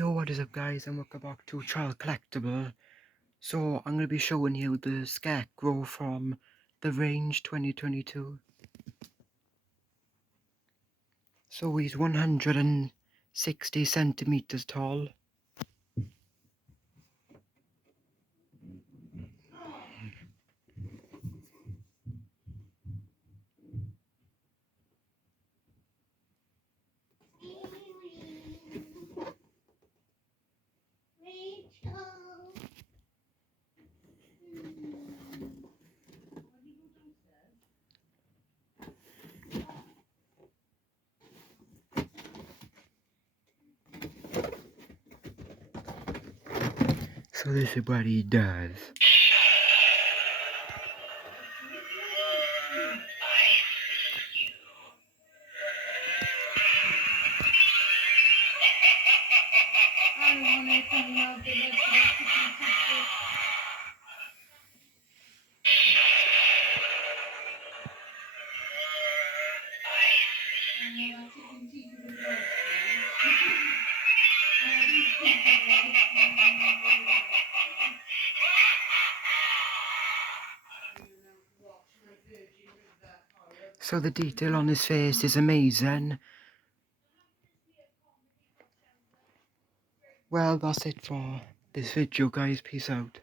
Yo, what is up guys, and welcome back to Child Collectible. So I'm going to be showing you the scarecrow from the range 2022. So he's 160 centimeters tall. So this is what he does. So the detail on his face is amazing. Well, that's it for this video guys, peace out.